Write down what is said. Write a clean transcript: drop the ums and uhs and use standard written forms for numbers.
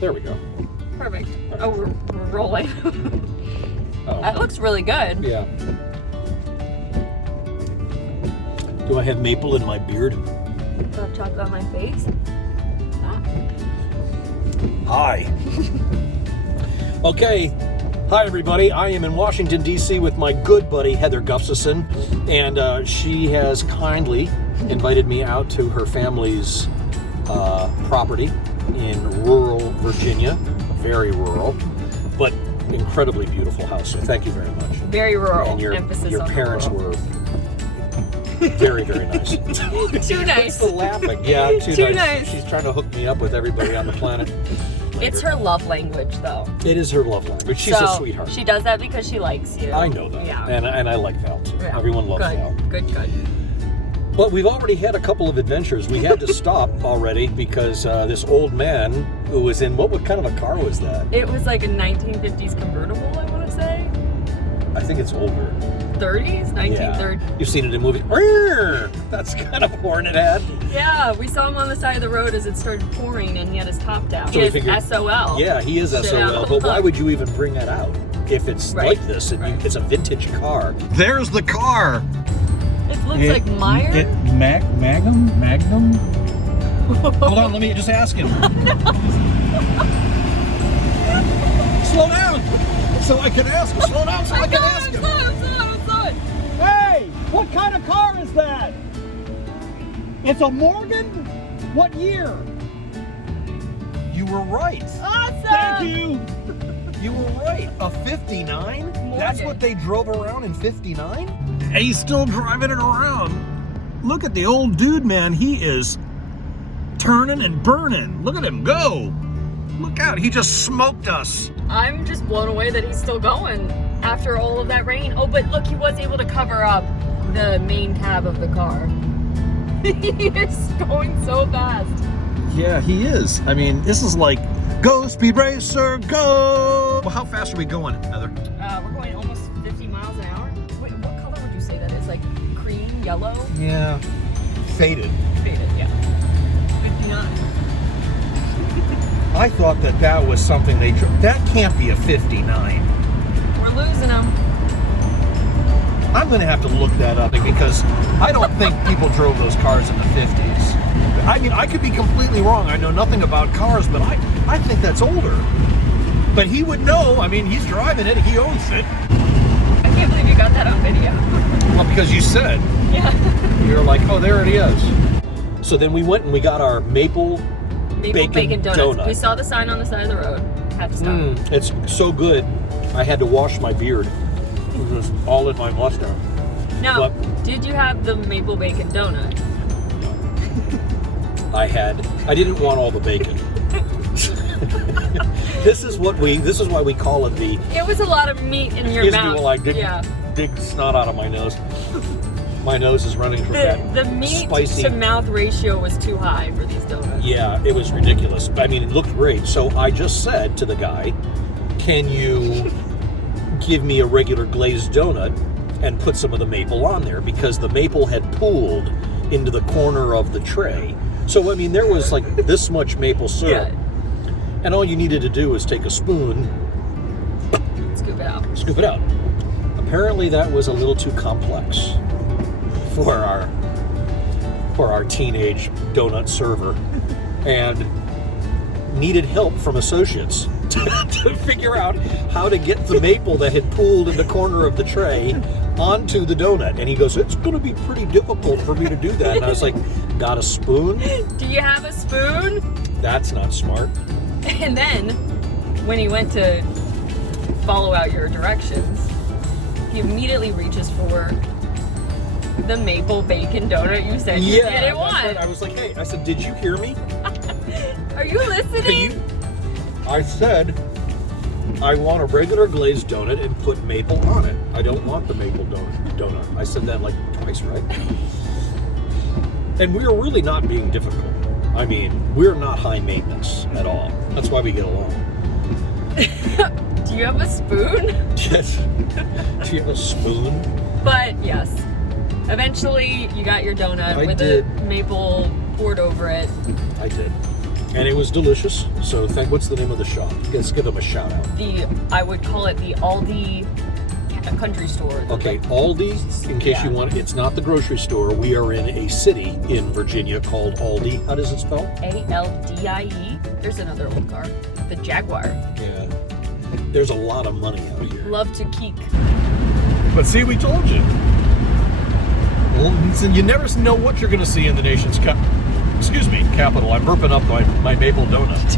There we go. Perfect. Oh, we're rolling. Oh. That looks really good. Yeah. Do I have maple in my beard? Do I have chocolate on my face? Hi. Okay. Hi, everybody. I am in Washington, D.C. with my good buddy, Heather Gustafson, and she has kindly invited me out to her family's property in rural Virginia. Very rural, but incredibly beautiful house. So thank you very much. Very rural. And your on parents rural. were very, very nice. Too nice. Still laughing. Yeah, Too nice. She's trying to hook me up with everybody on the planet. It's her love language, though. It is her love language. She's a sweetheart. She does that because she likes you. I know that. Yeah. And I like Val too. Yeah. Everyone loves Val. Good. But we've already had a couple of adventures. We had to stop already because this old man who was in, what kind of a car was that? It was like a 1950s convertible, I want to say. I think it's older. 30s? 1930s. Yeah. You've seen it in movies. That's kind of horn it had. Yeah, we saw him on the side of the road as it started pouring and he had his top down. So he we figured, SOL. Yeah, he is SOL. But why would you even bring that out if it's like this? And it's a vintage car. There's the car. It looks like Meyer. Magnum? Hold on, let me just ask him. Slow down, so I can ask him. Slow down, so I can ask him. Slow it. Hey, what kind of car is that? It's a Morgan? What year? You were right. Awesome. Thank you. You were right. A 59? That's what they drove around in 59? And he's still driving it around. Look at the old dude, man. He is turning and burning. Look at him go. Look out. He just smoked us. I'm just blown away that he's still going after all of that rain. Oh, but look, he was able to cover up the main cab of the car. He is going so fast. Yeah, he is. I mean, this is like, go Speed Racer, go! Well, how fast are we going, Heather? We're going almost 50 miles an hour. Wait, what color would you say that is? Like cream, yellow? Yeah. Faded. Faded, yeah. 59. I thought that was something they drove. That can't be a 59. We're losing them. I'm going to have to look that up because I don't think people drove those cars in the 50s. I mean, I could be completely wrong. I know nothing about cars, but I think that's older. But he would know. I mean, he's driving it. He owns it. I can't believe you got that on video. Well, because you said. Yeah. You're like, oh, there it is. So then we went and we got our maple bacon donuts. donut. We saw the sign on the side of the road. Had to stop. It's so good. I had to wash my beard. It was all in my mustache. Now, did you have the maple bacon donut? I didn't want all the bacon. This is why we call it the. It was a lot of meat in your mouth. Excuse me while I dig snot out of my nose. My nose is running from that. The meat spicy to mouth ratio was too high for these donuts. Yeah, it was ridiculous. I mean, it looked great. So I just said to the guy, "Can you give me a regular glazed donut and put some of the maple on there?" Because the maple had pooled into the corner of the tray. So, I mean, there was like this much maple syrup. Yeah. And all you needed to do was take a spoon. Scoop it out. Scoop it out. Apparently that was a little too complex for our teenage donut server. And needed help from associates to figure out how to get the maple that had pooled in the corner of the tray onto the donut. And he goes, it's going to be pretty difficult for me to do that. And I was like, got a spoon? Do you have a spoon? That's not smart. And then, when he went to follow out your directions, he immediately reaches for the maple bacon donut you said you didn't want. I was like, hey, I said, did you hear me? Are you listening? I said, I want a regular glazed donut and put maple on it. I don't want the maple donut. I said that like twice, right? And we're really not being difficult. I mean, we're not high maintenance at all. That's why we get along. Do you have a spoon? Yes. Do you have a spoon? But yes, eventually you got your donut with the maple poured over it. I did. And it was delicious. So what's the name of the shop? Let's give them a shout out. I would call it the Aldi country store. Okay, Aldi, in case you want, it's not the grocery store. We are in a city in Virginia called Aldi. How does it spell? Aldie. There's another old car. The Jaguar. Yeah. There's a lot of money out here. Love to keek. But see, we told you. Well, you never know what you're going to see in the nation's capital. I'm burping up my maple donut.